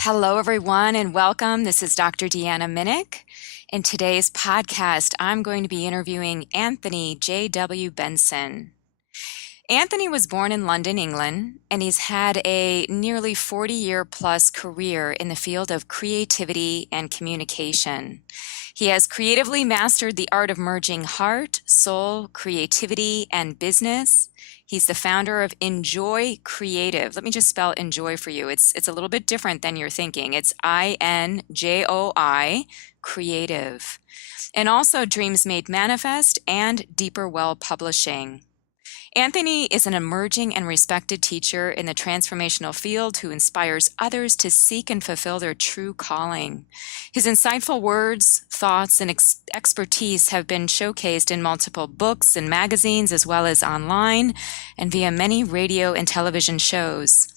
Hello, everyone, and welcome. This is Dr. Deanna Minich. In today's podcast, I'm going to be interviewing Anthony J.W. Benson. Anthony was born in London, England, and he's had a nearly 40-year plus career in the field of creativity and communication. He has creatively mastered the art of merging heart, soul, creativity, and business. He's the founder of Enjoy Creative. Let me just spell Enjoy for you. It's a little bit different than you're thinking. It's INJOI, Creative. And also Dreams Made Manifest and Deeper Well Publishing. Anthony is an emerging and respected teacher in the transformational field who inspires others to seek and fulfill their true calling. His insightful words, thoughts, and expertise have been showcased in multiple books and magazines, as well as online and via many radio and television shows.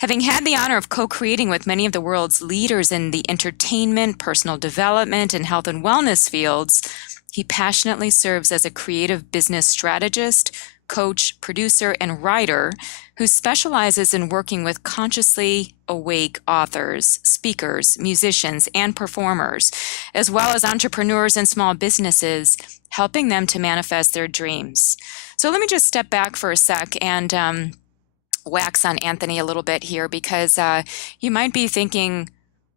Having had the honor of co-creating with many of the world's leaders in the entertainment, personal development, and health and wellness fields, he passionately serves as a creative business strategist, coach, producer, and writer who specializes in working with consciously awake authors, speakers, musicians, and performers, as well as entrepreneurs and small businesses, helping them to manifest their dreams. So let me just step back for a sec and wax on Anthony a little bit here, because you might be thinking,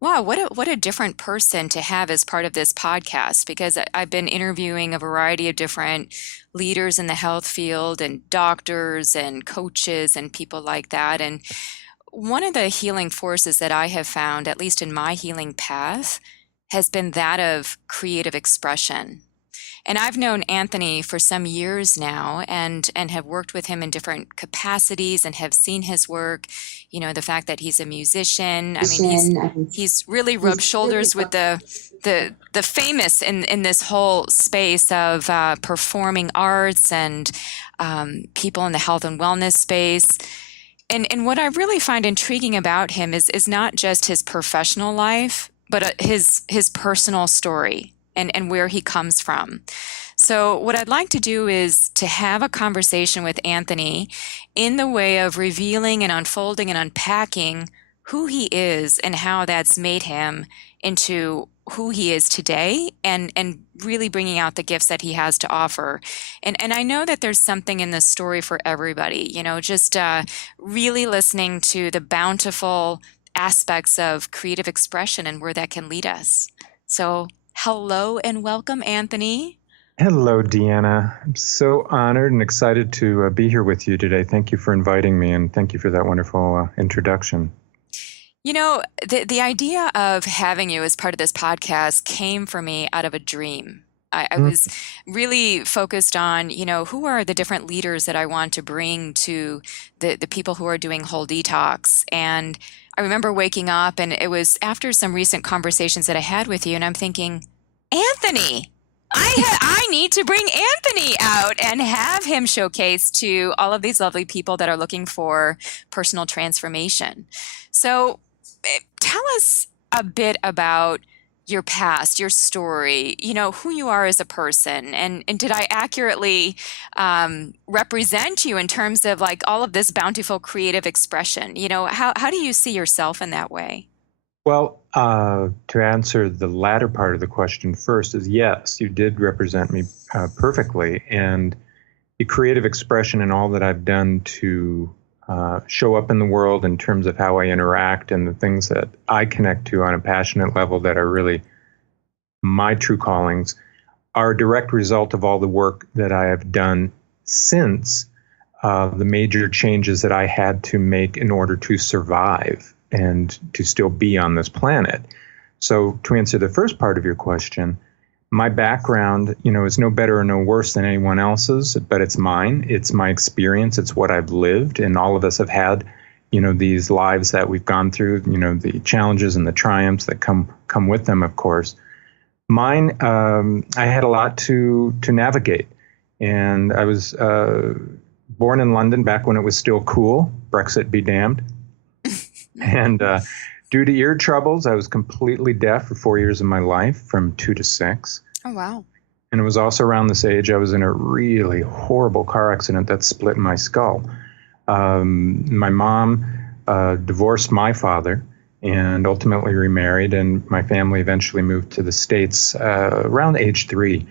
wow, what a different person to have as part of this podcast, because I've been interviewing a variety of different leaders in the health field and doctors and coaches and people like that. And one of the healing forces that I have found, at least in my healing path, has been that of creative expression. And I've known Anthony for some years now and have worked with him in different capacities and have seen his work. You know, the fact that he's a musician. I mean, he's really rubbed shoulders with the famous in this whole space of performing arts and people in the health and wellness space. And what I really find intriguing about him is not just his professional life, but his personal story. And where he comes from. So what I'd like to do is to have a conversation with Anthony in the way of revealing and unfolding and unpacking who he is and how that's made him into who he is today, and really bringing out the gifts that he has to offer. And I know that there's something in this story for everybody, you know, just really listening to the bountiful aspects of creative expression and where that can lead us. So hello and welcome, Anthony. Hello, Deanna. I'm so honored and excited to be here with you today. Thank you for inviting me, and thank you for that wonderful introduction. You know, the idea of having you as part of this podcast came for me out of a dream. I was really focused on, you know, who are the different leaders that I want to bring to the people who are doing Whole Detox. And I remember waking up, and it was after some recent conversations that I had with you, and I'm thinking, Anthony, I need to bring Anthony out and have him showcase to all of these lovely people that are looking for personal transformation. So tell us a bit about your past, your story, you know, who you are as a person. And did I accurately represent you in terms of like all of this bountiful creative expression? You know, how do you see yourself in that way? Well, to answer the latter part of the question first is yes, you did represent me perfectly. And the creative expression and all that I've done to show up in the world in terms of how I interact and the things that I connect to on a passionate level that are really my true callings are a direct result of all the work that I have done since the major changes that I had to make in order to survive and to still be on this planet. So to answer the first part of your question, my background, you know, is no better or no worse than anyone else's, but it's mine. It's my experience. It's what I've lived. And all of us have had, you know, these lives that we've gone through, you know, the challenges and the triumphs that come with them, of course. Mine, I had a lot to navigate. And I was born in London back when it was still cool. Brexit be damned. And due to ear troubles, I was completely deaf for 4 years of my life, from 2 to 6. Oh, wow. And it was also around this age I was in a really horrible car accident that split my skull. My mom divorced my father, and ultimately remarried. And my family eventually moved to the States around age 3.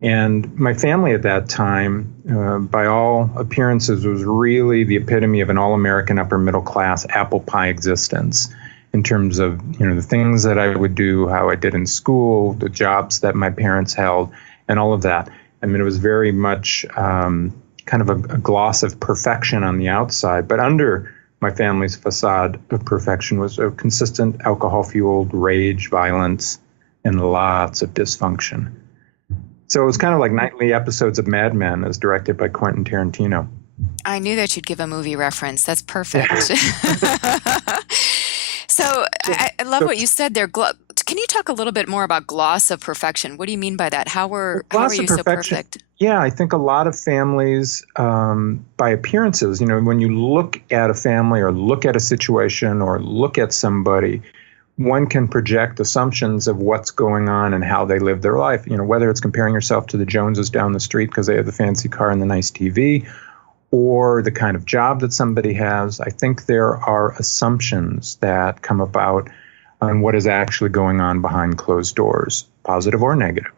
And my family at that time, by all appearances, was really the epitome of an all-American upper middle class apple pie existence in terms of, the things that I would do, how I did in school, the jobs that my parents held, and all of that. I mean, it was very much kind of a gloss of perfection on the outside, but under my family's facade of perfection was a consistent alcohol-fueled rage, violence, and lots of dysfunction. So it was kind of like nightly episodes of Mad Men, as directed by Quentin Tarantino. I knew that you'd give a movie reference. That's perfect. So I love what you said there. Can you talk a little bit more about gloss of perfection? What do you mean by that? How were you so perfect? Yeah, I think a lot of families, by appearances, when you look at a family or look at a situation or look at somebody, one can project assumptions of what's going on and how they live their life, whether it's comparing yourself to the Joneses down the street because they have the fancy car and the nice TV, or the kind of job that somebody has. I think there are assumptions that come about on what is actually going on behind closed doors, positive or negative.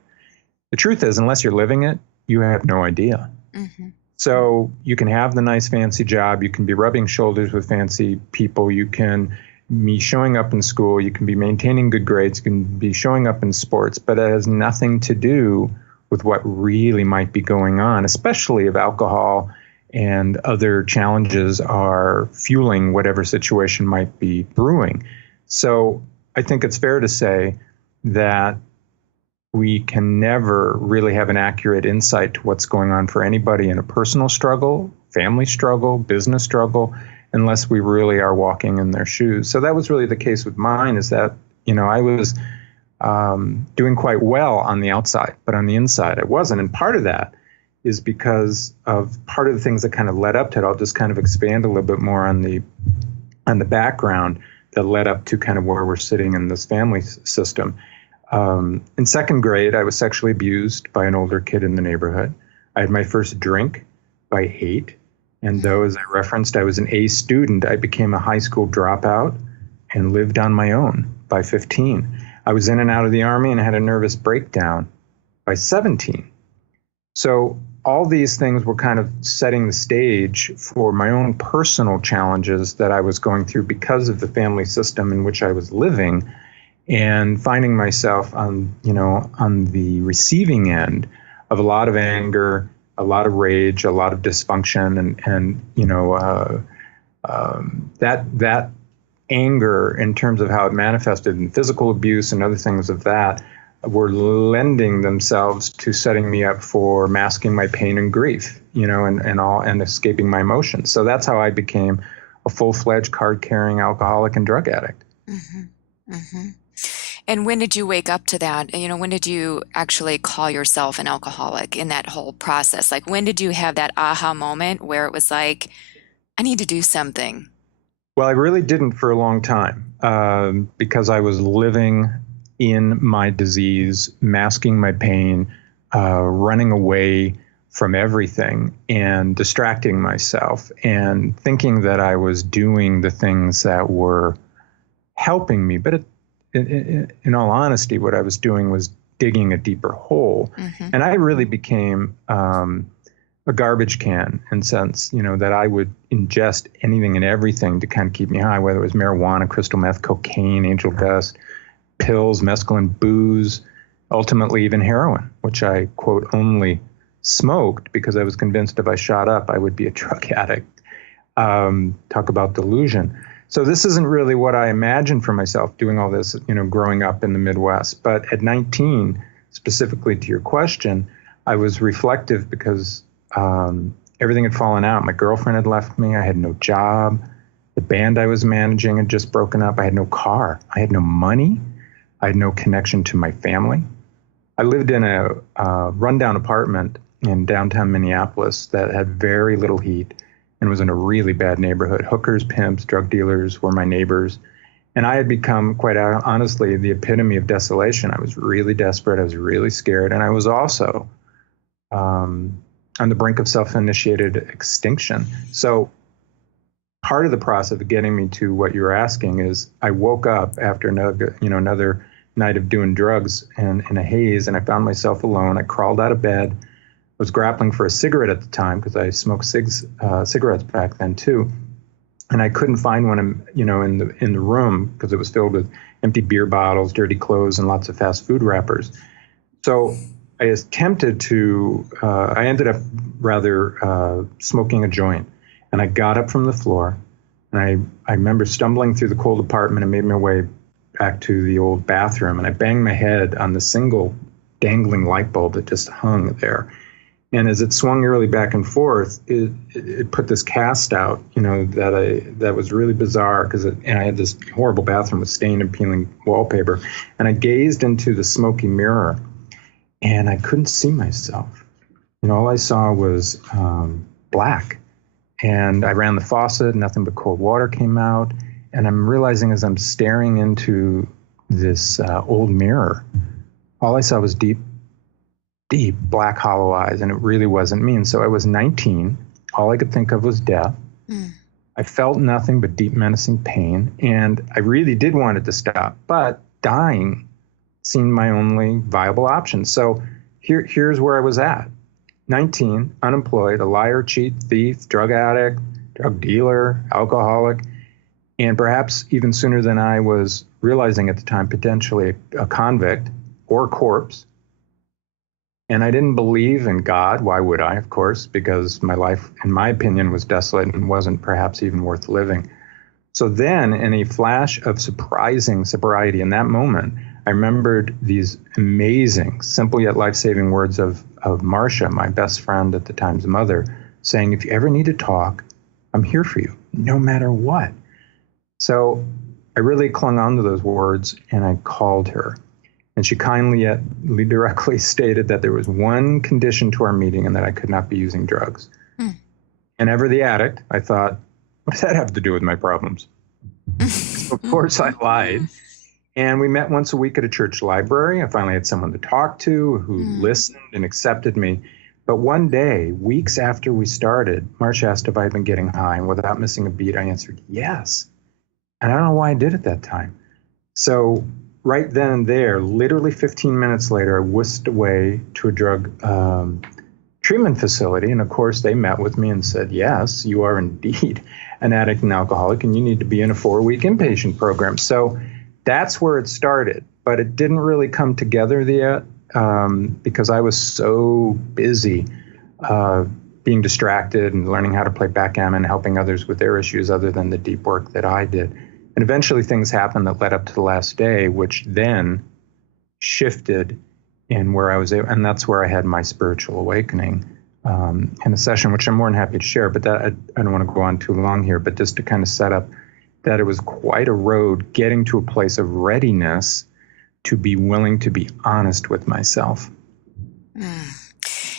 The truth is, unless you're living it, you have no idea. Mm-hmm. So you can have the nice fancy job, you can be rubbing shoulders with fancy people, you can be showing up in school, you can be maintaining good grades, you can be showing up in sports, but it has nothing to do with what really might be going on, especially if alcohol and other challenges are fueling whatever situation might be brewing. So I think it's fair to say that we can never really have an accurate insight to what's going on for anybody in a personal struggle, family struggle, business struggle, unless we really are walking in their shoes. So that was really the case with mine, is that, I was doing quite well on the outside, but on the inside I wasn't. And part of that is because of part of the things that kind of led up to it. I'll just kind of expand a little bit more on the background that led up to kind of where we're sitting in this family system. In second grade, I was sexually abused by an older kid in the neighborhood. I had my first drink by 8. And though, as I referenced, I was an A student, I became a high school dropout and lived on my own by 15. I was in and out of the Army and had a nervous breakdown by 17. So all these things were kind of setting the stage for my own personal challenges that I was going through because of the family system in which I was living, and finding myself on the receiving end of a lot of anger, a lot of rage, a lot of dysfunction, and that anger, in terms of how it manifested in physical abuse and other things of that, were lending themselves to setting me up for masking my pain and grief, and escaping my emotions. So that's how I became a full-fledged card-carrying alcoholic and drug addict. Mm-hmm. Mm-hmm. And when did you wake up to that? When did you actually call yourself an alcoholic in that whole process? Like, when did you have that aha moment where it was like, I need to do something? Well, I really didn't for a long time, because I was living in my disease, masking my pain, running away from everything and distracting myself and thinking that I was doing the things that were helping me. But in all honesty, what I was doing was digging a deeper hole. Mm-hmm. And I really became a garbage can, in sense, that I would ingest anything and everything to kind of keep me high, whether it was marijuana, crystal meth, cocaine, angel dust, pills, mescaline, booze, ultimately even heroin, which I, quote, only smoked because I was convinced if I shot up, I would be a drug addict. Talk about delusion. So this isn't really what I imagined for myself, doing all this, growing up in the Midwest. But at 19, specifically to your question, I was reflective because everything had fallen out. My girlfriend had left me. I had no job. The band I was managing had just broken up. I had no car. I had no money. I had no connection to my family. I lived in a rundown apartment in downtown Minneapolis that had very little heat and was in a really bad neighborhood. Hookers, pimps, drug dealers were my neighbors. And I had become, quite honestly, the epitome of desolation. I was really desperate. I was really scared. And I was also on the brink of self-initiated extinction. So part of the process of getting me to what you're asking is I woke up after another night of doing drugs and in a haze, and I found myself alone. I crawled out of bed, was grappling for a cigarette at the time because I smoked cigarettes back then too, and I couldn't find one, in the room because it was filled with empty beer bottles, dirty clothes, and lots of fast food wrappers. So I attempted to. I ended up rather smoking a joint, and I got up from the floor, and I remember stumbling through the cold apartment and made my way back to the old bathroom, and I banged my head on the single dangling light bulb that just hung there. And as it swung eerily back and forth, it put this cast out, that was really bizarre because I had this horrible bathroom with stained and peeling wallpaper, and I gazed into the smoky mirror, and I couldn't see myself. All I saw was black, and I ran the faucet, nothing but cold water came out, and I'm realizing as I'm staring into this old mirror, all I saw was deep black hollow eyes, and it really wasn't me. And so I was 19. All I could think of was death. I felt nothing but deep menacing pain, and I really did want it to stop, but dying seemed my only viable option. So here's where I was at. 19, unemployed, a liar, cheat, thief, drug addict, drug dealer, alcoholic, and perhaps even sooner than I was realizing at the time, potentially a convict or a corpse. And I didn't believe in God. Why would I? Of course, because my life, in my opinion, was desolate and wasn't perhaps even worth living. So then, in a flash of surprising sobriety in that moment, I remembered these amazing, simple yet life-saving words of Marcia, my best friend at the time's mother, saying, "If you ever need to talk, I'm here for you, no matter what." So I really clung on to those words, and I called her. And she kindly yet directly stated that there was one condition to our meeting, and that I could not be using drugs. And ever the addict, I thought, what does that have to do with my problems? So of course, I lied. And we met once a week at a church library. I finally had someone to talk to who listened and accepted me. But one day, weeks after we started, Marcia asked if I had been getting high. And without missing a beat, I answered yes. And I don't know why I did at that time. So right then and there, literally 15 minutes later, I whisked away to a drug treatment facility. And of course, they met with me and said, yes, you are indeed an addict and alcoholic, and you need to be in a 4-week inpatient program. So that's where it started. But it didn't really come together yet because I was so busy being distracted and learning how to play backgammon, helping others with their issues other than the deep work that I did. And eventually things happened that led up to the last day, which then shifted in where I was, and that's where I had my spiritual awakening in a session, which I'm more than happy to share, but that I don't want to go on too long here, but just to kind of set up that it was quite a road getting to a place of readiness to be willing to be honest with myself.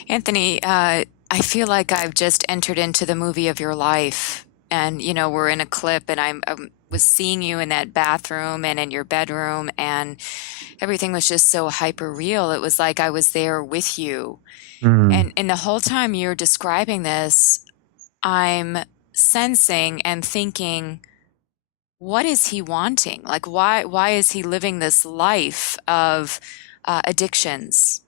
Anthony, I feel like I've just entered into the movie of your life. And, we're in a clip, and I was seeing you in that bathroom and in your bedroom, and everything was just so hyper real. It was like I was there with you. And the whole time you're describing this, I'm sensing and thinking, what is he wanting? Like, why is he living this life of addictions?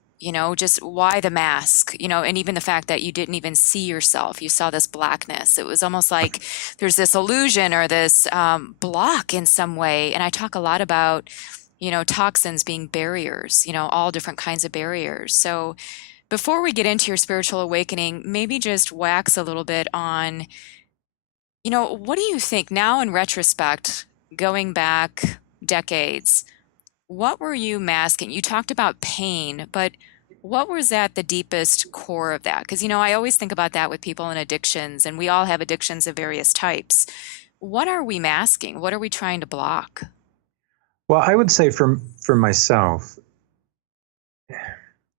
Just why the mask, and even the fact that you didn't even see yourself. You saw this blackness. It was almost like there's this illusion or this block in some way. And I talk a lot about, toxins being barriers, all different kinds of barriers. So before we get into your spiritual awakening, maybe just wax a little bit on, what do you think now in retrospect, going back decades, what were you masking? You talked about pain, but what was at the deepest core of that? Because, I always think about that with people in addictions, and we all have addictions of various types. What are we masking? What are we trying to block? Well, I would say for myself,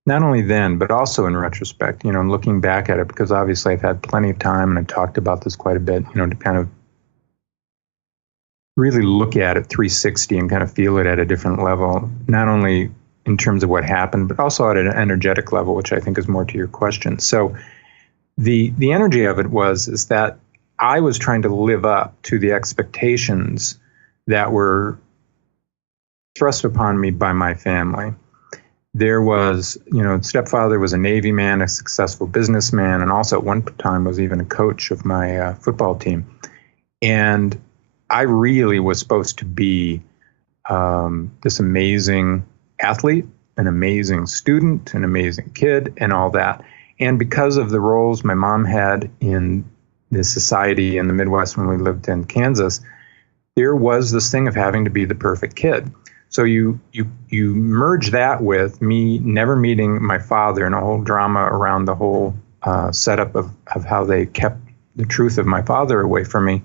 not only then, but also in retrospect, looking back at it, because obviously I've had plenty of time and I've talked about this quite a bit, to kind of really look at it 360 and kind of feel it at a different level, not only in terms of what happened, but also at an energetic level, which I think is more to your question. So the energy of it is that I was trying to live up to the expectations that were thrust upon me by my family. There was, stepfather was a Navy man, a successful businessman, and also at one time was even a coach of my football team. And I really was supposed to be this amazing athlete, an amazing student, an amazing kid, and all that. And because of the roles my mom had in the society in the Midwest when we lived in Kansas, there was this thing of having to be the perfect kid. So you merge that with me never meeting my father and a whole drama around the whole setup of how they kept the truth of my father away from me,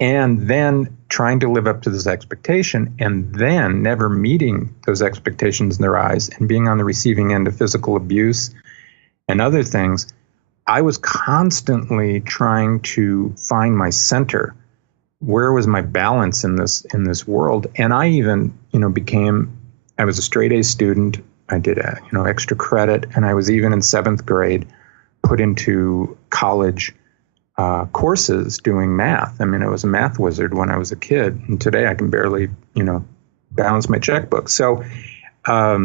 and then trying to live up to this expectation, and then never meeting those expectations in their eyes and being on the receiving end of physical abuse and other things. I was constantly trying to find my center. Where was my balance in this world? And I even, I was a straight A student. I did extra credit, and I was even in 7th grade put into college courses doing math. I mean, I was a math wizard when I was a kid, and today I can barely, balance my checkbook. So I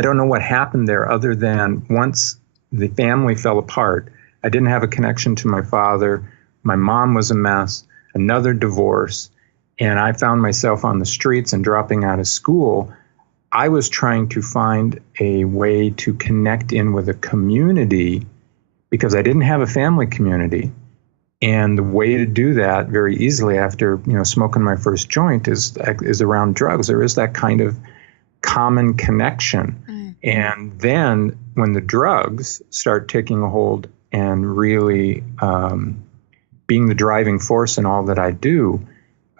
don't know what happened there other than once the family fell apart, I didn't have a connection to my father. My mom was a mess, another divorce, and I found myself on the streets and dropping out of school. I was trying to find a way to connect in with a community because I didn't have a family community. And the way to do that very easily after, smoking my first joint is around drugs. There is that kind of common connection. And then when the drugs start taking a hold and really being the driving force in all that I do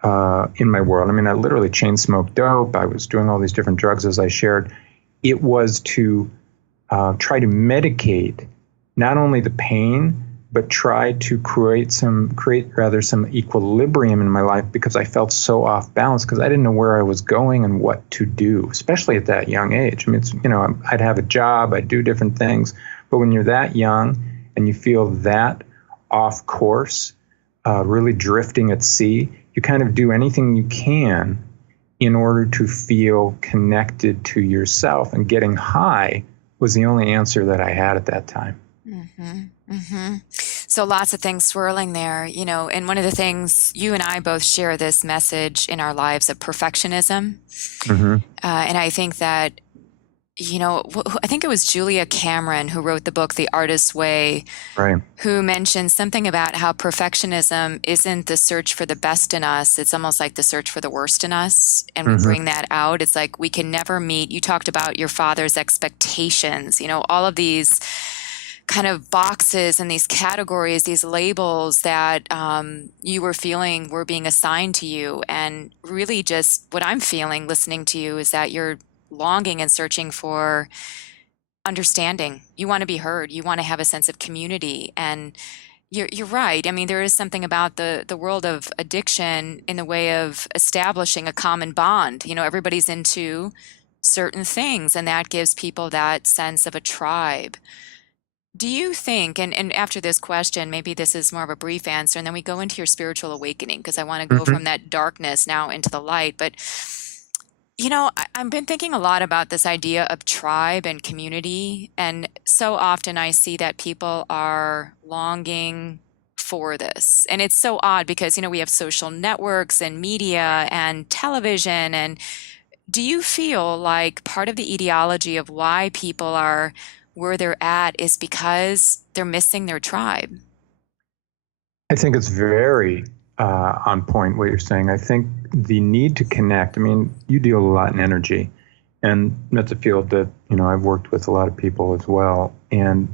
in my world, I mean, I literally chain smoked dope. I was doing all these different drugs as I shared. It was to try to medicate not only the pain, but try to create some equilibrium in my life because I felt so off balance because I didn't know where I was going and what to do, especially at that young age. I mean, I'd have a job, I'd do different things, but when you're that young and you feel that off course, really drifting at sea, you kind of do anything you can in order to feel connected to yourself, and getting high was the only answer that I had at that time. Mm-hmm. Mm-hmm. So lots of things swirling there, and one of the things you and I both share this message in our lives of perfectionism. Mm-hmm. And I think that, I think it was Julia Cameron who wrote the book, The Artist's Way, Right. who mentioned something about how perfectionism isn't the search for the best in us. It's almost like the search for the worst in us. And we bring that out. It's like we can never meet. You talked about your father's expectations, all of these kind of boxes and these categories, these labels that you were feeling were being assigned to you. And really just what I'm feeling listening to you is that you're longing and searching for understanding. You want to be heard. You want to have a sense of community. And you're right. I mean, there is something about the world of addiction in the way of establishing a common bond. Everybody's into certain things, and that gives people that sense of a tribe. Do you think, and after this question, maybe this is more of a brief answer, and then we go into your spiritual awakening, because I want to go from that darkness now into the light. But, I've been thinking a lot about this idea of tribe and community. And so often I see that people are longing for this. And it's so odd because, we have social networks and media and television. And do you feel like part of the etiology of why people are where they're at is because they're missing their tribe? I think it's very on point what you're saying. I think the need to connect, I mean, you deal a lot in energy, and that's a field that, I've worked with a lot of people as well. And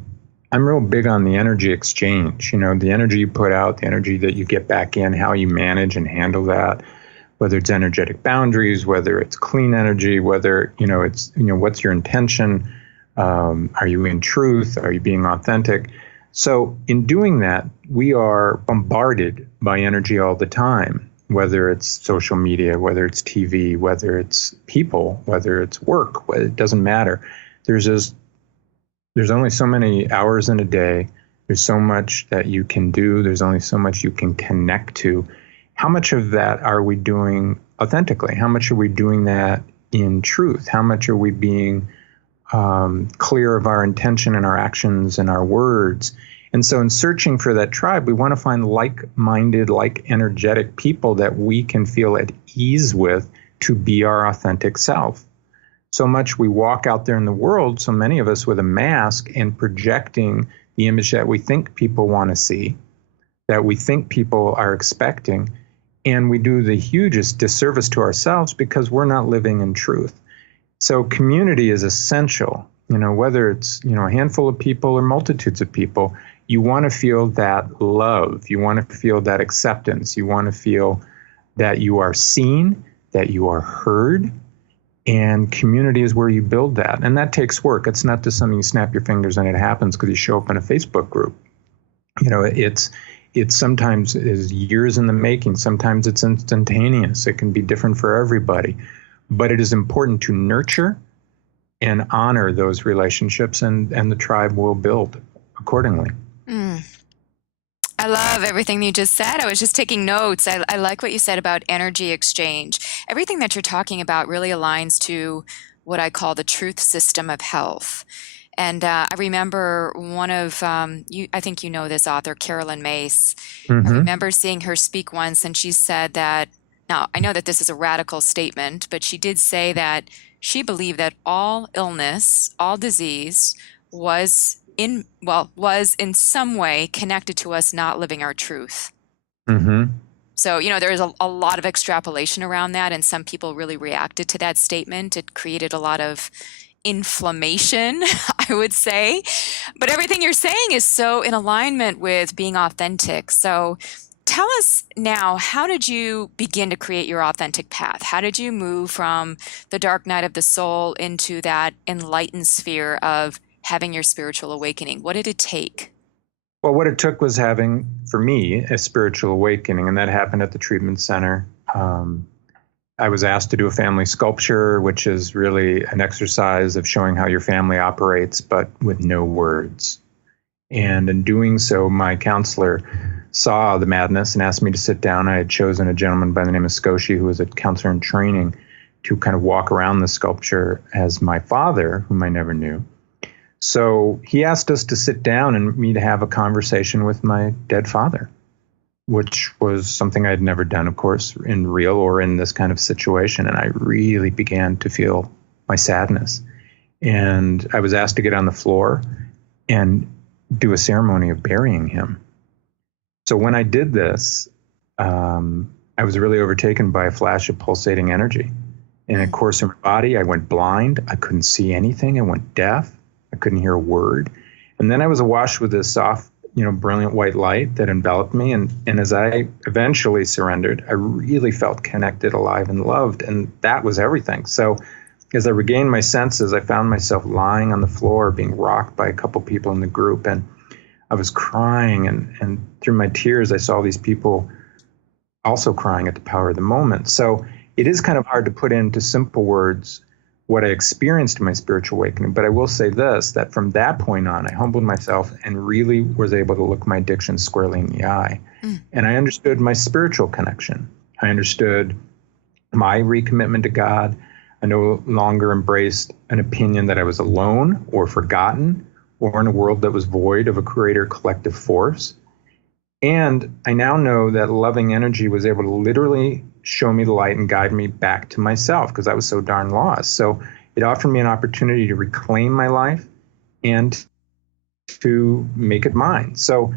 I'm real big on the energy exchange, the energy you put out, the energy that you get back in, how you manage and handle that, whether it's energetic boundaries, whether it's clean energy, whether, it's, what's your intention? Are you in truth? Are you being authentic? So in doing that, we are bombarded by energy all the time, whether it's social media, whether it's TV, whether it's people, whether it's work, it doesn't matter. There's only so many hours in a day. There's so much that you can do. There's only so much you can connect to. How much of that are we doing authentically? How much are we doing that in truth? How much are we being clear of our intention and our actions and our words? And so in searching for that tribe, we want to find like-minded, like-energetic people that we can feel at ease with to be our authentic self. So much we walk out there in the world, so many of us with a mask and projecting the image that we think people want to see, that we think people are expecting, and we do the hugest disservice to ourselves because we're not living in truth. So community is essential, whether it's, a handful of people or multitudes of people. You want to feel that love. You want to feel that acceptance. You want to feel that you are seen, that you are heard. And community is where you build that. And that takes work. It's not just something you snap your fingers and it happens because you show up in a Facebook group. It's sometimes is years in the making. Sometimes it's instantaneous. It can be different for everybody. But it is important to nurture and honor those relationships, and the tribe will build accordingly. I love everything you just said. I was just taking notes. I like what you said about energy exchange. Everything that you're talking about really aligns to what I call the truth system of health. And I remember one of, I think you know this author, Carolyn Mace. I remember seeing her speak once, and she said that, now I know that this is a radical statement, but she did say that she believed that all illness, all disease was in some way connected to us not living our truth. So, there's a lot of extrapolation around that, and some people really reacted to that statement. It created a lot of inflammation, I would say. But everything you're saying is so in alignment with being authentic. So tell us now, how did you begin to create your authentic path? How did you move from the dark night of the soul into that enlightened sphere of having your spiritual awakening? What did it take? Well, what it took was having, for me, a spiritual awakening, and that happened at the treatment center. I was asked to do a family sculpture, which is really an exercise of showing how your family operates, but with no words. And in doing so, my counselor saw the madness and asked me to sit down. I had chosen a gentleman by the name of Scotia, who was a counselor in training, to kind of walk around the sculpture as my father, whom I never knew. So he asked us to sit down and me to have a conversation with my dead father, which was something I'd never done, of course, in real or in this kind of situation. And I really began to feel my sadness. And I was asked to get on the floor and do a ceremony of burying him. So when I did this, I was really overtaken by a flash of pulsating energy. And of course, in my body, I went blind. I couldn't see anything. I went deaf. I couldn't hear a word. And then I was awash with this soft, brilliant white light that enveloped me. And as I eventually surrendered, I really felt connected, alive, and loved. And that was everything. So as I regained my senses, I found myself lying on the floor, being rocked by a couple people in the group. And I was crying. And through my tears, I saw these people also crying at the power of the moment. So it is kind of hard to put into simple words what I experienced in my spiritual awakening. But I will say this, that from that point on, I humbled myself and really was able to look my addiction squarely in the eye. And I understood my spiritual connection. I understood my recommitment to God. I no longer embraced an opinion that I was alone or forgotten or in a world that was void of a creator collective force. And I now know that loving energy was able to literally show me the light and guide me back to myself because I was so darn lost. So it offered me an opportunity to reclaim my life and to make it mine. So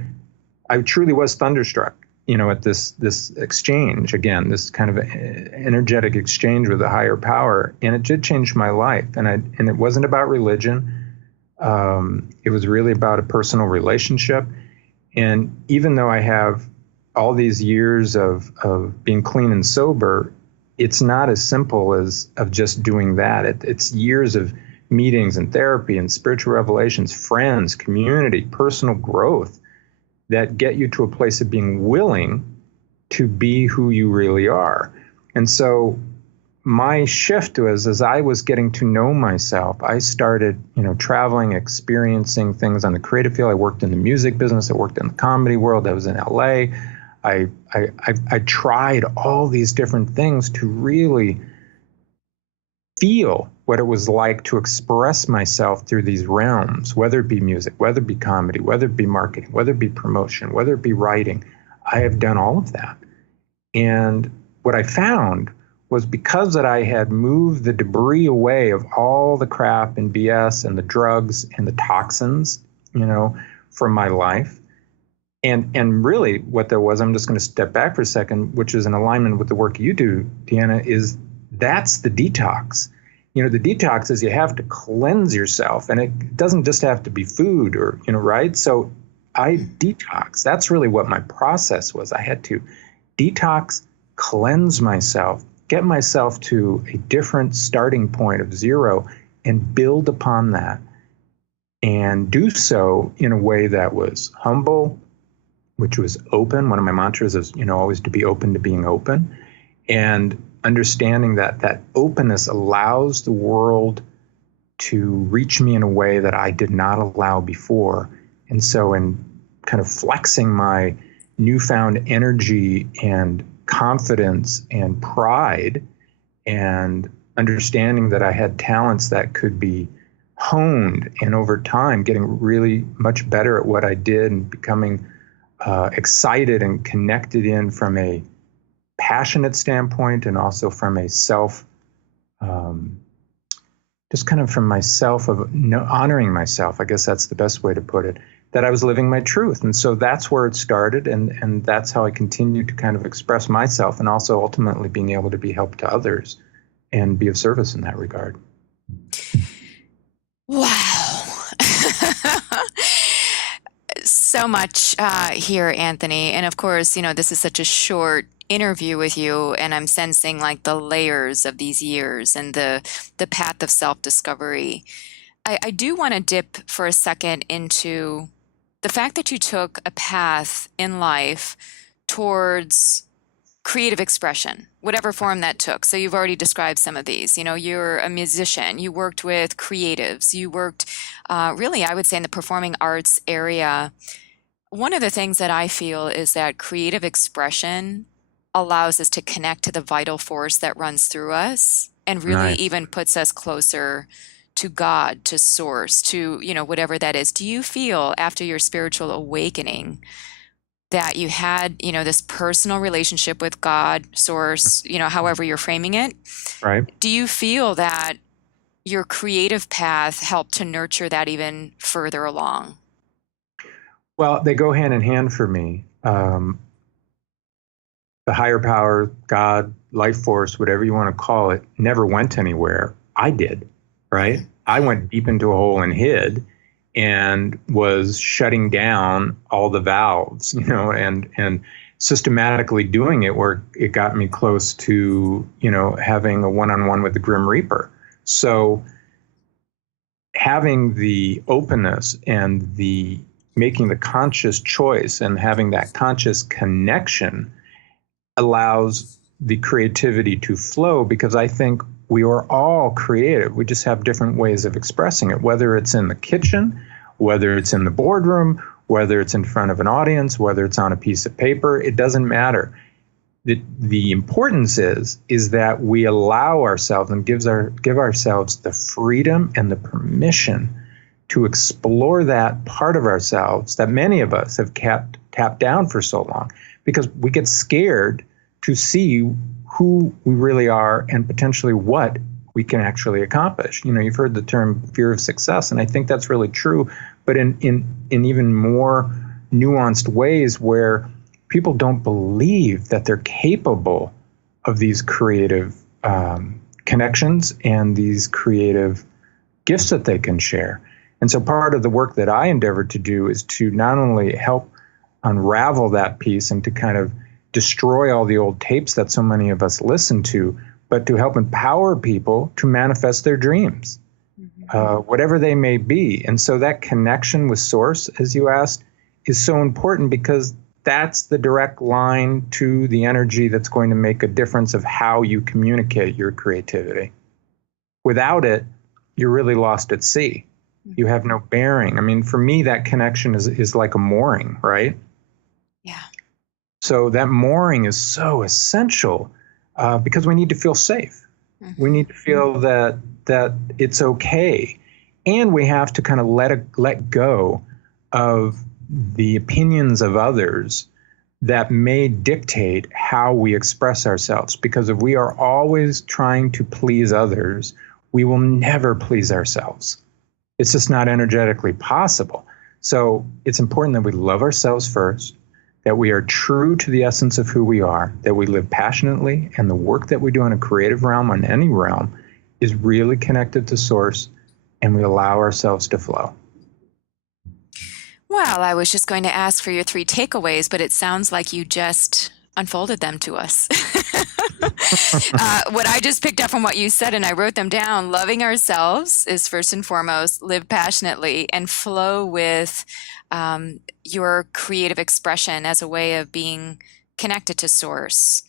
I truly was thunderstruck, at this exchange, again, this kind of energetic exchange with a higher power. And it did change my life. And it wasn't about religion. It was really about a personal relationship. And even though I have all these years of being clean and sober, it's not as simple as of just doing that. It's years of meetings and therapy and spiritual revelations, friends, community, personal growth that get you to a place of being willing to be who you really are. And so my shift was, as I was getting to know myself, I started, traveling, experiencing things on the creative field. I worked in the music business. I worked in the comedy world. I was in LA. I tried all these different things to really feel what it was like to express myself through these realms, whether it be music, whether it be comedy, whether it be marketing, whether it be promotion, whether it be writing. I have done all of that. And what I found was, because that I had moved the debris away of all the crap and BS and the drugs and the toxins, from my life. And really what there was, I'm just going to step back for a second, which is in alignment with the work you do, Deanna, is that's the detox. The detox is you have to cleanse yourself, and it doesn't just have to be food or, right? So I detox. That's really what my process was. I had to detox, cleanse myself, get myself to a different starting point of zero and build upon that, and do so in a way that was humble, which was open. One of my mantras is, always to be open to being open, and understanding that that openness allows the world to reach me in a way that I did not allow before. And so in kind of flexing my newfound energy and confidence and pride, and understanding that I had talents that could be honed, and over time getting really much better at what I did, and becoming excited and connected in from a passionate standpoint, and also from a just kind of from myself of honoring myself. I guess that's the best way to put it, that I was living my truth. And so that's where it started. And that's how I continued to kind of express myself, and also ultimately being able to be help to others and be of service in that regard. Wow. So much here, Anthony. And of course, this is such a short interview with you, and I'm sensing like the layers of these years and the path of self-discovery. I do want to dip for a second into the fact that you took a path in life towards creative expression, whatever form that took. So you've already described some of these. You're a musician, you worked with creatives, you worked really, I would say, in the performing arts area. One of the things that I feel is that creative expression allows us to connect to the vital force that runs through us, and really Nice. even puts us closer to God, to source, to, whatever that is. Do you feel after your spiritual awakening that you had, this personal relationship with God, source, however you're framing it? Right. Do you feel that your creative path helped to nurture that even further along? Well, they go hand in hand for me. The higher power, God, life force, whatever you want to call it, never went anywhere. I did, right? I went deep into a hole and hid, and was shutting down all the valves, and systematically doing it where it got me close to, having a one-on-one with the Grim Reaper. So having the openness and the making the conscious choice and having that conscious connection allows the creativity to flow, because I think we are all creative. We just have different ways of expressing it, whether it's in the kitchen, whether it's in the boardroom, whether it's in front of an audience, whether it's on a piece of paper. It doesn't matter. The importance is that we allow ourselves and give ourselves the freedom and the permission to explore that part of ourselves that many of us have kept tapped down for so long, because we get scared to see who we really are and potentially what we can actually accomplish. You've heard the term fear of success, and I think that's really true, but in even more nuanced ways, where people don't believe that they're capable of these creative connections and these creative gifts that they can share. And so part of the work that I endeavor to do is to not only help unravel that piece and to kind of destroy all the old tapes that so many of us listen to, but to help empower people to manifest their dreams, whatever they may be. And so that connection with source, as you asked, is so important, because that's the direct line to the energy that's going to make a difference of how you communicate your creativity. Without it, you're really lost at sea. You have no bearing. I mean, for me, that connection is like a mooring, right? Yeah. So that mooring is so essential because we need to feel safe. Mm-hmm. We need to feel that it's okay, and we have to kind of let go of the opinions of others that may dictate how we express ourselves. Because if we are always trying to please others, we will never please ourselves. It's just not energetically possible. So it's important that we love ourselves first, that we are true to the essence of who we are, that we live passionately, and the work that we do in a creative realm or in any realm is really connected to source, and we allow ourselves to flow. Well, I was just going to ask for your 3 takeaways, but it sounds like you just unfolded them to us. What I just picked up from what you said, and I wrote them down, loving ourselves is first and foremost, live passionately, and flow with your creative expression as a way of being connected to source.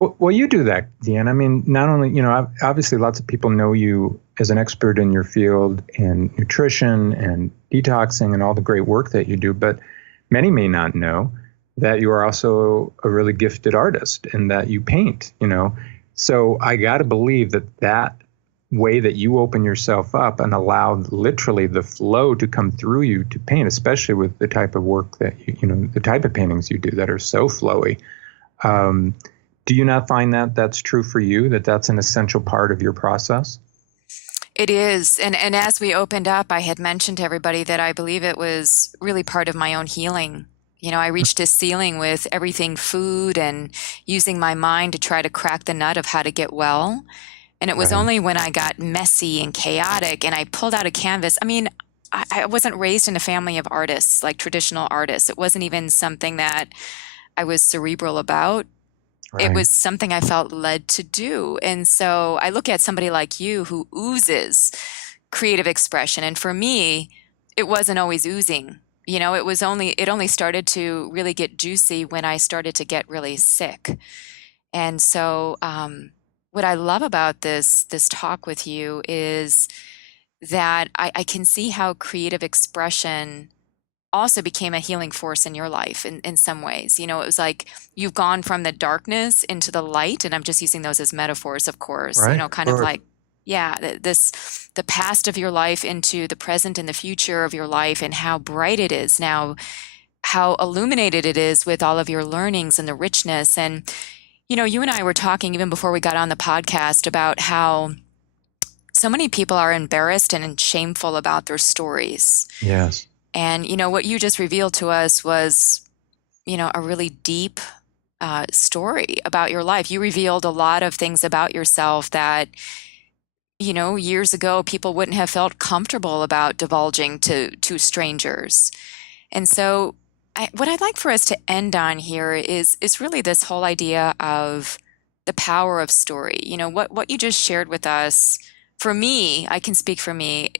Well, you do that, Deanna. I mean, not only, obviously lots of people know you as an expert in your field in nutrition and detoxing and all the great work that you do, but many may not know that you are also a really gifted artist and that you paint, So I got to believe that way that you open yourself up and allow literally the flow to come through you to paint, especially with the type of work that the type of paintings you do that are so flowy. Do you not find that that's true for you, that that's an essential part of your process? It is. And as we opened up, I had mentioned to everybody that I believe it was really part of my own healing. I reached a ceiling with everything food and using my mind to try to crack the nut of how to get well. And it was Right. only when I got messy and chaotic and I pulled out a canvas. I mean, I wasn't raised in a family of artists, like traditional artists. It wasn't even something that I was cerebral about. It Right. was something I felt led to do. And so I look at somebody like you who oozes creative expression. And for me, it wasn't always oozing. It only started to really get juicy when I started to get really sick. And so what I love about this talk with you is that I can see how creative expression also became a healing force in your life in some ways. It was like you've gone from the darkness into the light, and I'm just using those as metaphors, of course, Right. kind of like, yeah, the past of your life into the present and the future of your life, and how bright it is now, how illuminated it is with all of your learnings and the richness. And, you and I were talking even before we got on the podcast about how so many people are embarrassed and shameful about their stories. Yes. And, what you just revealed to us was, a really deep story about your life. You revealed a lot of things about yourself that, years ago, people wouldn't have felt comfortable about divulging to strangers. And so what I'd like for us to end on here is really this whole idea of the power of story. What you just shared with us, for me, I can speak for me,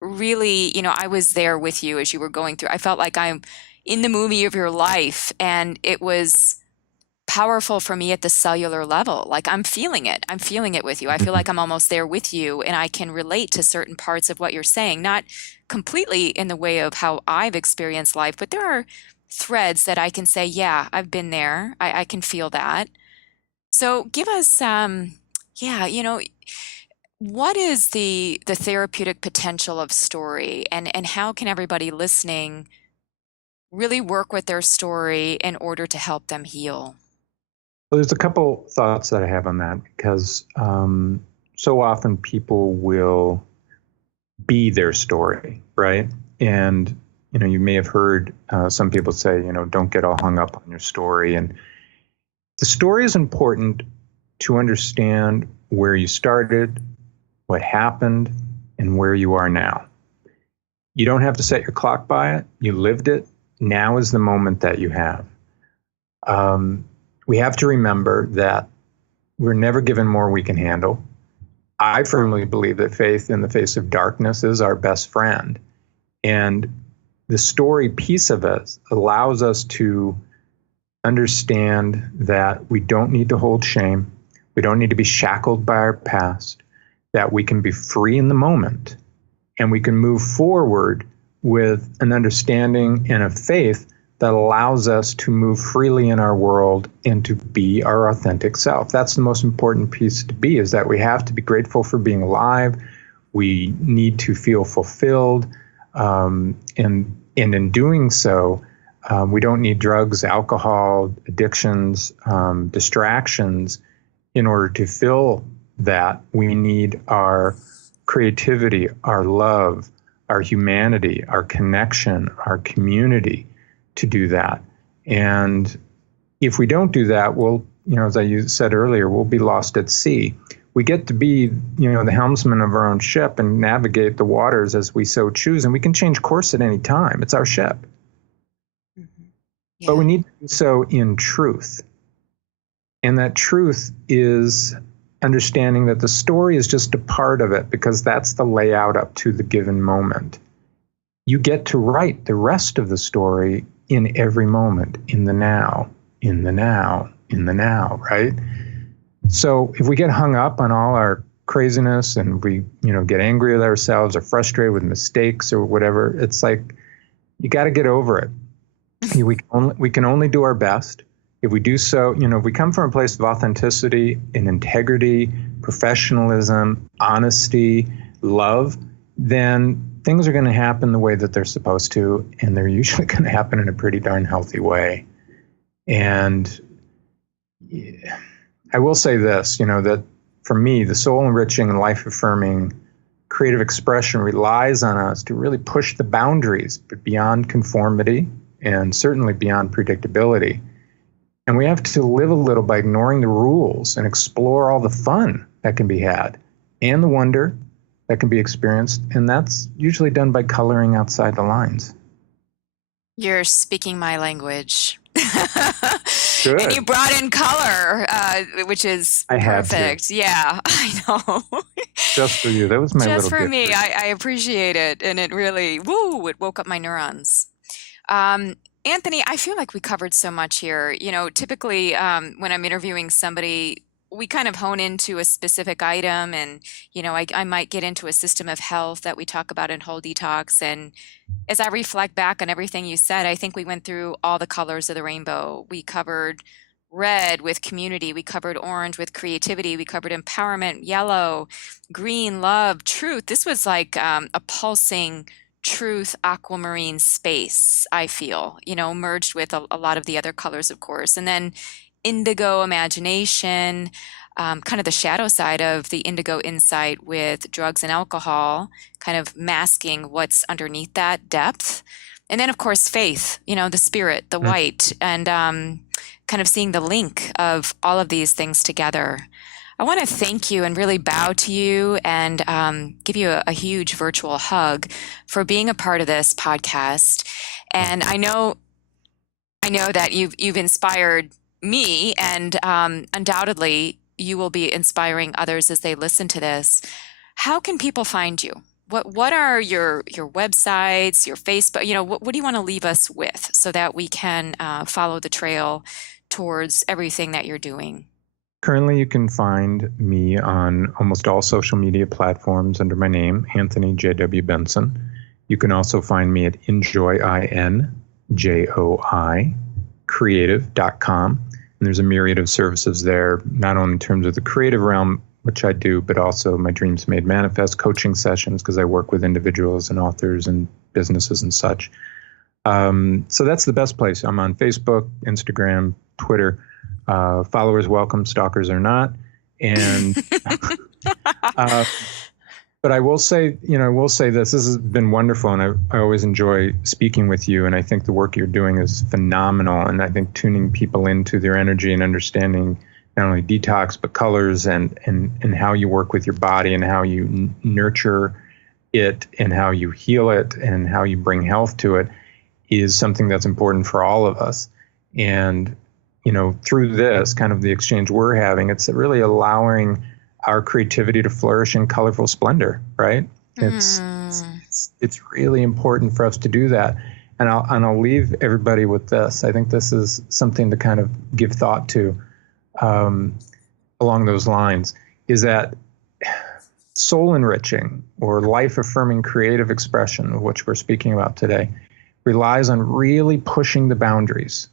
really, I was there with you as you were going through. I felt like I'm in the movie of your life, and it was powerful for me at the cellular level. Like I'm feeling it. I'm feeling it with you. I feel like I'm almost there with you, and I can relate to certain parts of what you're saying, not completely in the way of how I've experienced life, but there are threads that I can say, yeah, I've been there. I can feel that. So give us, what is the therapeutic potential of story, and how can everybody listening really work with their story in order to help them heal? Well, there's a couple thoughts that I have on that because so often people will be their story, right? And you may have heard some people say, don't get all hung up on your story. And the story is important to understand where you started, what happened, and where you are now. You don't have to set your clock by it. You lived it. Now is the moment that you have. We have to remember that we're never given more we can handle. I firmly believe that faith in the face of darkness is our best friend. And the story piece of it allows us to understand that we don't need to hold shame. We don't need to be shackled by our past, that we can be free in the moment, and we can move forward with an understanding and a faith that allows us to move freely in our world and to be our authentic self. That's the most important piece to be, is that we have to be grateful for being alive. We need to feel fulfilled. And in doing so, we don't need drugs, alcohol, addictions, distractions in order to fill that. We need our creativity, our love, our humanity, our connection, our community to do that. And if we don't do that, we'll, as I said earlier, we'll be lost at sea. We get to be, the helmsman of our own ship and navigate the waters as we so choose, and we can change course at any time. It's our ship. Mm-hmm. Yeah. But we need to do so in truth. And that truth is understanding that the story is just a part of it, because that's the layout up to the given moment. You get to write the rest of the story in every moment, in the now, in the now, in the now, right? So if we get hung up on all our craziness and we, get angry with ourselves or frustrated with mistakes or whatever, it's like, you got to get over it. We can only do our best. If we do so, if we come from a place of authenticity and integrity, professionalism, honesty, love, then things are going to happen the way that they're supposed to, and they're usually going to happen in a pretty darn healthy way. And I will say this, that for me, the soul-enriching and life-affirming creative expression relies on us to really push the boundaries, but beyond conformity and certainly beyond predictability. And we have to live a little by ignoring the rules and explore all the fun that can be had and the wonder that can be experienced. And that's usually done by coloring outside the lines. You're speaking my language. Good. And you brought in color, which is perfect. Yeah, I know. Just for you. That was my Just little for gift. me. I appreciate it. And it really, it woke up my neurons. Anthony, I feel like we covered so much here. Typically when I'm interviewing somebody, we kind of hone into a specific item, and, I might get into a system of health that we talk about in Whole Detox. And as I reflect back on everything you said, I think we went through all the colors of the rainbow. We covered red with community. We covered orange with creativity. We covered empowerment, yellow, green, love, truth. This was like a pulsing truth aquamarine space, I feel, merged with a lot of the other colors, of course. And then indigo imagination, kind of the shadow side of the indigo insight with drugs and alcohol, kind of masking what's underneath that depth. And then, of course, faith, the spirit, the white, and kind of seeing the link of all of these things together. I want to thank you and really bow to you and give you a huge virtual hug for being a part of this podcast. And I know that you've inspired me, and undoubtedly you will be inspiring others as they listen to this. How can people find you? What are your websites, your Facebook? What do you want to leave us with so that we can follow the trail towards everything that you're doing? Currently, you can find me on almost all social media platforms under my name, Anthony J.W. Benson. You can also find me at enjoy, creative.com. And there's a myriad of services there, not only in terms of the creative realm, which I do, but also my Dreams Made Manifest coaching sessions, because I work with individuals and authors and businesses and such. So that's the best place. I'm on Facebook, Instagram, Twitter. Followers welcome, stalkers are not. And but I will say this has been wonderful, and I always enjoy speaking with you, and I think the work you're doing is phenomenal, and I think tuning people into their energy and understanding not only detox, but colors and how you work with your body and how you nurture it and how you heal it and how you bring health to it is something that's important for all of us. And through this kind of the exchange we're having, it's really allowing our creativity to flourish in colorful splendor, right? It's really important for us to do that. And I'll leave everybody with this. I think this is something to kind of give thought to along those lines, is that soul enriching or life affirming creative expression, of which we're speaking about today, relies on really pushing the boundaries.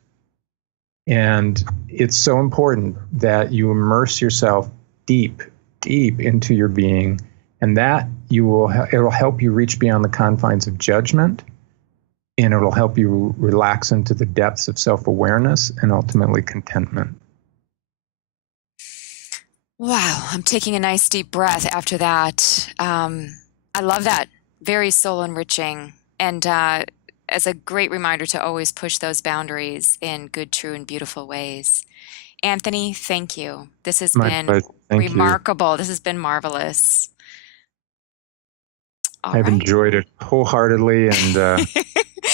And it's so important that you immerse yourself deep into your being, and that it'll help you reach beyond the confines of judgment, and it'll help you relax into the depths of self-awareness and ultimately contentment. Wow, I'm taking a nice deep breath after that. I love that. Very soul enriching. And as a great reminder to always push those boundaries in good, true, and beautiful ways. Anthony, thank you. This has My been pleasure. Thank you. remarkable. This has been marvelous. All I've right. enjoyed it wholeheartedly, and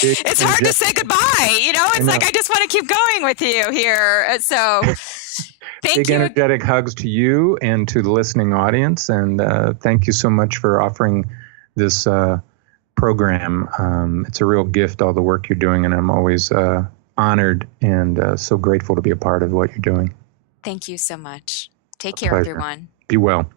It's hard to say goodbye. You know, it's like I just want to keep going with you here. So thank big you. energetic hugs to you and to the listening audience, and thank you so much for offering this program. It's a real gift, all the work you're doing, and I'm always honored and so grateful to be a part of what you're doing. Thank you so much. Take care, Pleasure. everyone. Be well.